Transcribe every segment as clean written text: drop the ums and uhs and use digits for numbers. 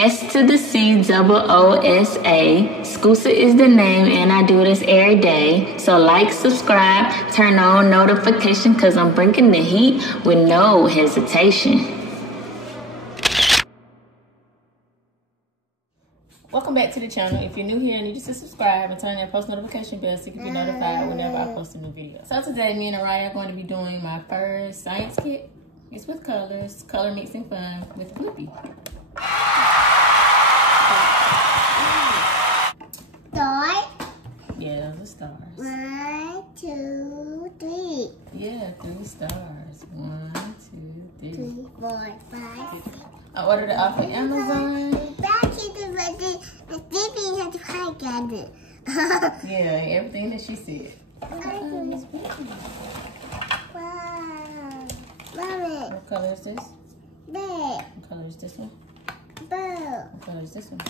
S to the C double O S A. Scoosa is the name, and I do this every day. So like, subscribe, turn on notification, cause I'm bringing the heat with no hesitation. Welcome back to the channel. If you're new here, I need you to subscribe and turn that post notification bell so you can be notified whenever I post a new video. So today, me and Araya are going to be doing my first science kit. It's with colors, color mixing fun with Blippi. Stars? Yeah, those are stars. 1, 2, 3. Yeah, 3 stars. 1, 2, 3. 3, 4, 5. I ordered it off of Amazon. Yeah, everything that she said. Wow. What color is this? Red. What color is this one? Blue. What color is this one?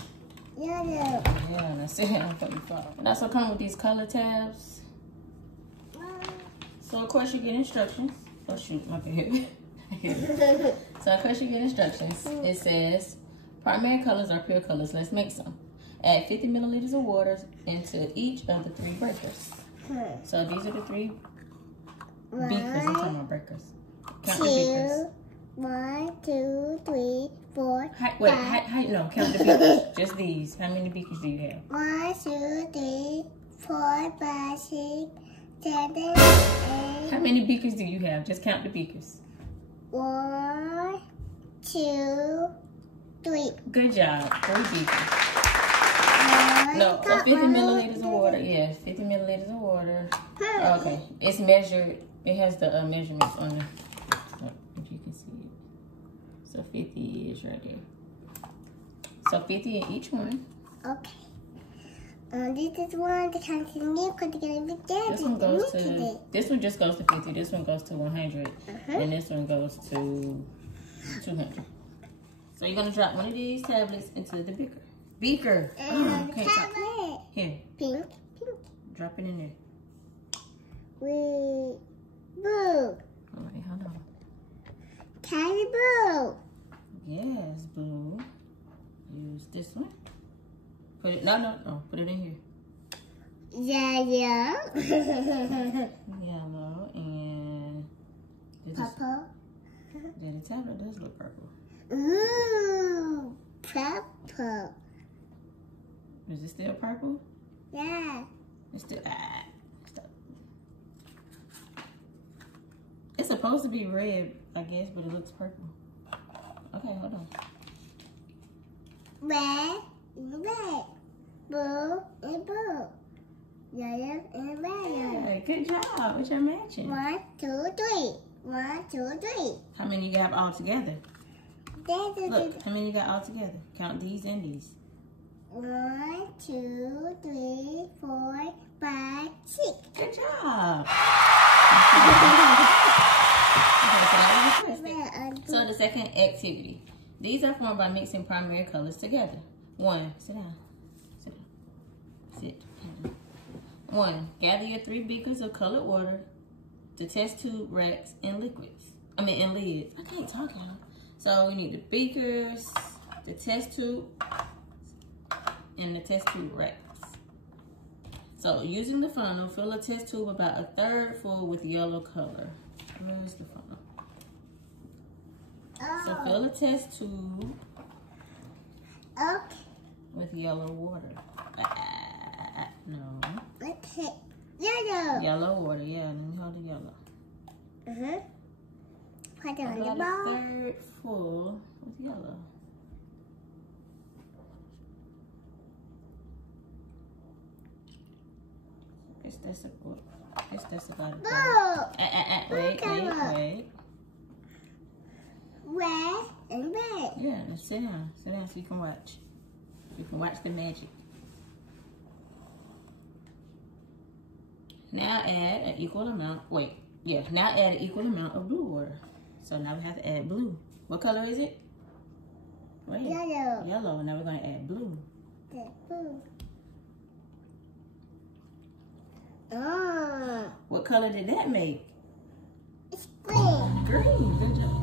Yellow. Yeah, that's it. And also come with these color tabs. So of course you get instructions. Oh shoot, my bad. So of course you get instructions. It says, primary colors are pure colors. Let's make some. Add 50 milliliters of water into each of the 3 breakers. So these are the 3 beakers. I'm talking about breakers. Count the beakers. 1, 2, 3, 4. Wait, no, count the beakers. Just these. How many beakers do you have? 1, 2, 3, 4, 5, 6, 7, 8. How many beakers do you have? Just count the beakers. 1, 2, 3. Good job. 3 beakers. No, so 50 milliliters of water. Yeah, 50 milliliters of water. Okay, it's measured. It has the measurements on it. If you can see it. So 50 is right there. So 50 in each one. Okay. This is one to continue because it's gonna be dead. This one goes to. This one just goes to 50. This one goes to 100, and this one goes to 200. So you're gonna drop one of these tablets into the beaker. Okay, tablet. Here. Pink. Drop it in there. Blue. All right, hold on. Tiny blue. Yes, blue. Use this one. Put it. No. Put it in here. Yellow. Yellow and Purple. Yeah, the tablet does look purple. Ooh, purple. Is it still purple? Yeah. It's still stop. It's supposed to be red, I guess, but it looks purple. Okay, hold on. Red and red. Blue and blue. Yellow and red. Hey, good job. What y'all matching? 1, 2, 3. 1, 2, 3. How many you have all together? Look, how many you got all together? Count these and these. 1, 2, 3, 4, 5, 6. Good job. So the second activity. These are formed by mixing primary colors together. 1, sit down. Sit. 1, gather your 3 beakers of colored water to test tube racks and lids. I can't talk, y'all. So we need the beakers, the test tube, and the test tube racks. So using the funnel, fill a test tube about 1/3 full with yellow color. Where's the funnel? So fill a test tube with yellow water. No. Okay. Yellow. Yellow water, yeah. Let me hold the yellow. Put it on the About ball. 1/3 full with yellow. That's about it. Wait. Red and red. Yeah, now sit down so you can watch. You can watch the magic. Now add an equal amount. Now add an equal amount of blue water. So now we have to add blue. What color is it? Red. Yellow. Yellow. Now we're going to add blue. Blue. What color did that make? It's green. Green. Good job.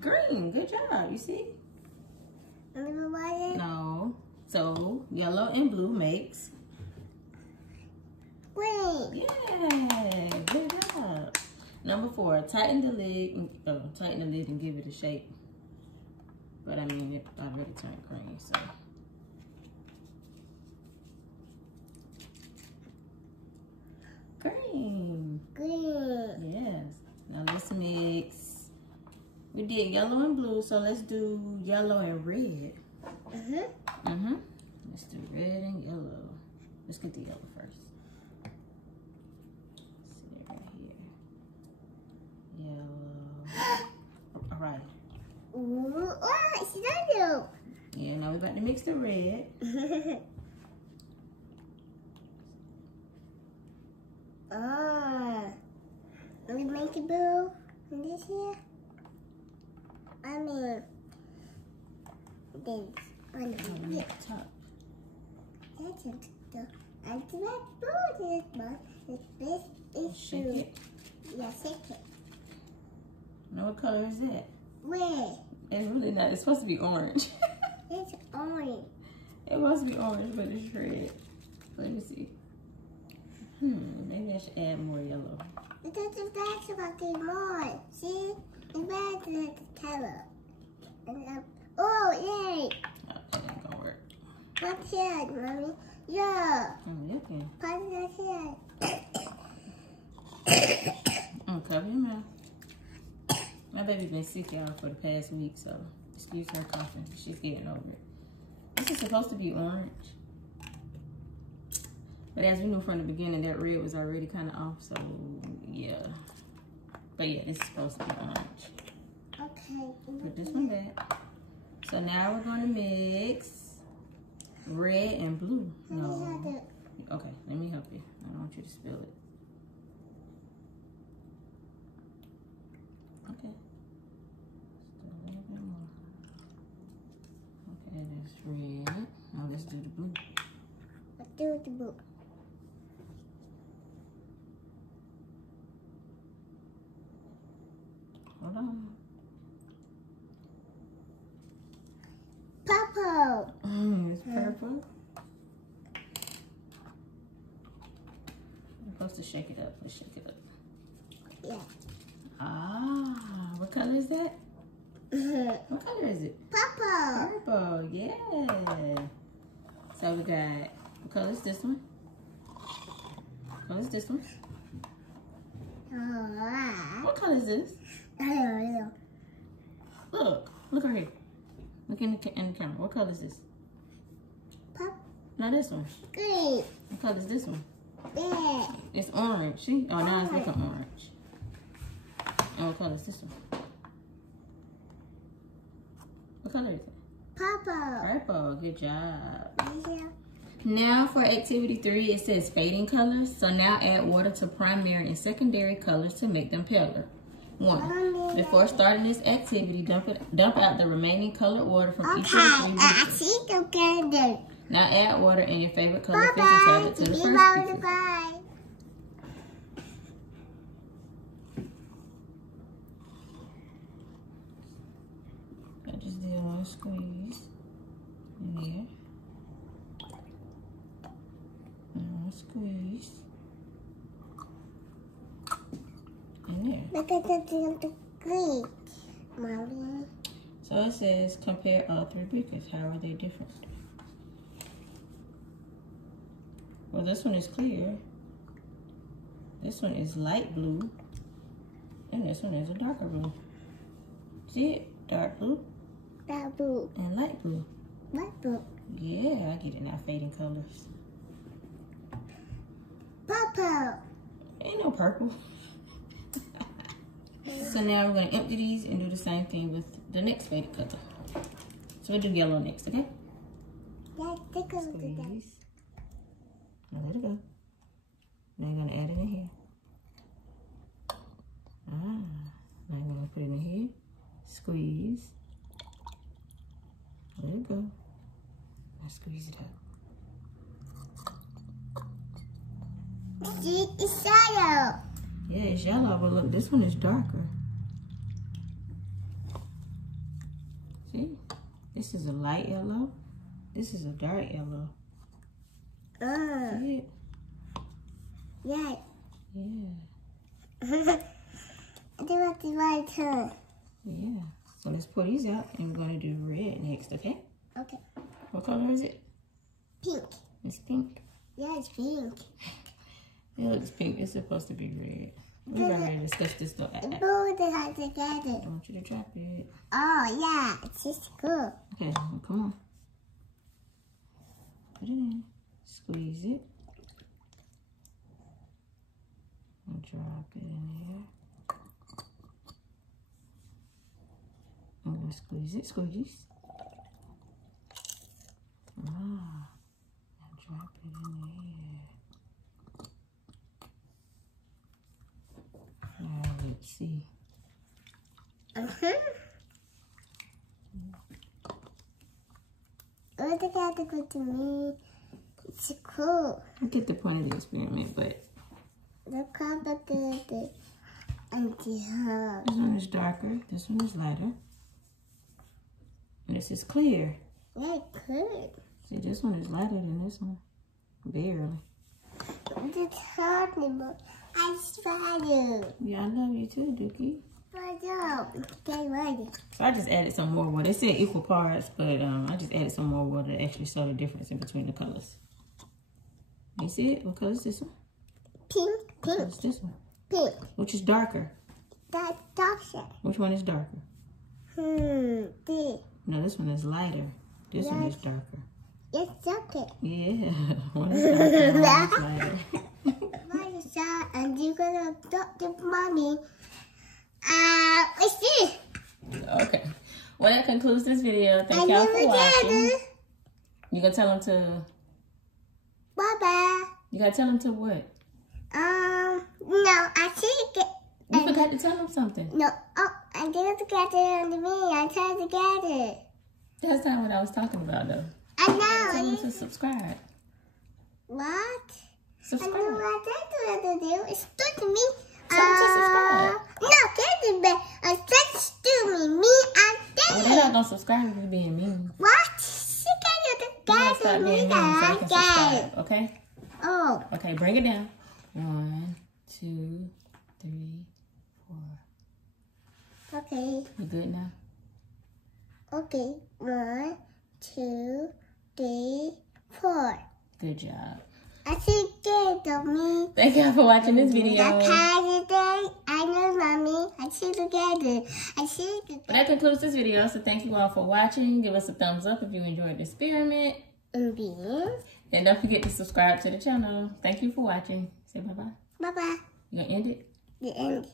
Green. Good job. You see? So yellow and blue makes green. yeah, good job. Number 4, tighten the lid and give it a shape. But I mean, it already turned green, so. Green. Green. Yes. Now let's mix. We did yellow and blue, so let's do yellow and red. Let's do red and yellow. Let's get the yellow first. Let's see it right here. Yellow. All right. Ooh, oh, it's yellow. Yeah, now we're about to mix the red. We make a blue in this here. I mean, this one. The top. That's it. I do not blue this one. This is Shake blue. it. Yeah, shake it. Now what color is that? Red. It's really not. It's supposed to be orange. It's orange. It must be orange, but it's red. Let me see. Maybe I should add more yellow. Because that's about the more. See? It's better than the color. Oh, yay! Oh, that ain't gonna work. What's here, Mommy? Yeah. I'm looking. What's here? Cover your mouth. My baby's been sick, y'all, for the past week, so excuse her coughing. She's getting over it. This is supposed to be orange. But as we knew from the beginning, that red was already kind of off, so yeah. But yeah, this is supposed to be orange. Okay. Put this one back. So now we're going to mix red and blue. No. Okay, let me help you. I don't want you to spill it. Okay. Still a little bit more. Okay, that's red. Now let's do the blue. Let's do the blue. Hold on. Purple. It's purple. We're supposed to shake it up. Let's shake it up. Yeah. Ah, what color is that? What color is it? Purple. Purple, yeah. So we got, what color is this one? What color is this one? What color is this? Look right here. Look in the camera. What color is this? Purple. No, this one. Green. What color is this one? Red. It's orange. See? Oh, now it's looking orange. And what color is this one? What color is it? Purple. Purple. Good job. Yeah. Now for activity 3, it says fading colors. So now add water to primary and secondary colors to make them paler. 1. Before starting this activity, dump out the remaining colored water from each of the 3 I beakers. see the candle. Now add water in your favorite color fizzy tablet to the first beaker. Bye. I just did one squeeze in there. And one squeeze in there. Look at the green. Mommy. So it says compare all 3 beakers. How are they different? Well, this one is clear. This one is light blue. And this one is a darker blue. See it? Dark blue. That blue. And light blue. What blue? Yeah, I get it now. Fading colors. Purple. Ain't no purple. So now we're going to empty these and do the same thing with the next faded color. So we'll do yellow next, okay? Yeah, take a look at that. Squeeze. Now let it go. Now you're going to add it in here. Now you're going to put it in here. Squeeze. Let it go. Now squeeze it up. See, it's yellow. Yeah, it's yellow, but look, this one is darker. See? This is a light yellow, This is a dark yellow. Yeah. Yeah. I do want to my turn. Yeah. So let's pour these out and we're going to do red next, okay? Okay. What color is it? Pink. It's pink. Yeah, it's pink. It looks pink. It's supposed to be red. We're going to discuss this though. I want you to drop it. Oh, yeah. It's just cool. Okay, well, come on. Put it in. Squeeze it. And drop it in here. I'm going to squeeze it. Squeeze. Ah. And drop it in here. Now, let's see. What the cat go to me? It's cool. I get the point of the experiment, but The complicated and the this one is darker, this one is lighter, and this is clear. yeah, good. See, this one is lighter than this one, barely. It's hard, but I tried it. Yeah, I love you too, Dookie. But get ready. So I just added some more water. It said equal parts, but I just added some more water to actually show the difference in between the colors. You see it? What color is this one? Pink, What pink, is this one? pink. Which is darker? That doctor. Which one is darker? This. No, this one is lighter. This one is darker. It's okay. Yeah, one is darker, one is lighter. What is that? And you're gonna talk to mommy. What's this? Okay. Well, that concludes this video. Thank y'all for watching. You gonna tell them to... Bye-bye. You gotta tell them to what? No, I think You forgot to tell them something. no. Oh, I didn't get it on the me. I tried to get it. That's not what I was talking about, though. I Tell know. them to subscribe. What? Subscribe. I know what I do. It's good to me. Tell them to subscribe. No, get it back. It's to me. Me, I Well, did they're it. not gonna subscribe if you're being mean. What? She You gotta stop can't being get mean so they it. can subscribe, okay? Oh. Okay, bring it down. 1, 2, 3, 4. Okay. You good now? Okay. 1, 2, 3, 4. Good job. I think it to me. Thank y'all for watching this video. I know, mommy. I see together. Well, that concludes this video, so thank you all for watching. Give us a thumbs up if you enjoyed the experiment. And don't forget to subscribe to the channel. Thank you for watching. Say bye-bye. Bye-bye. You gonna end it? The end.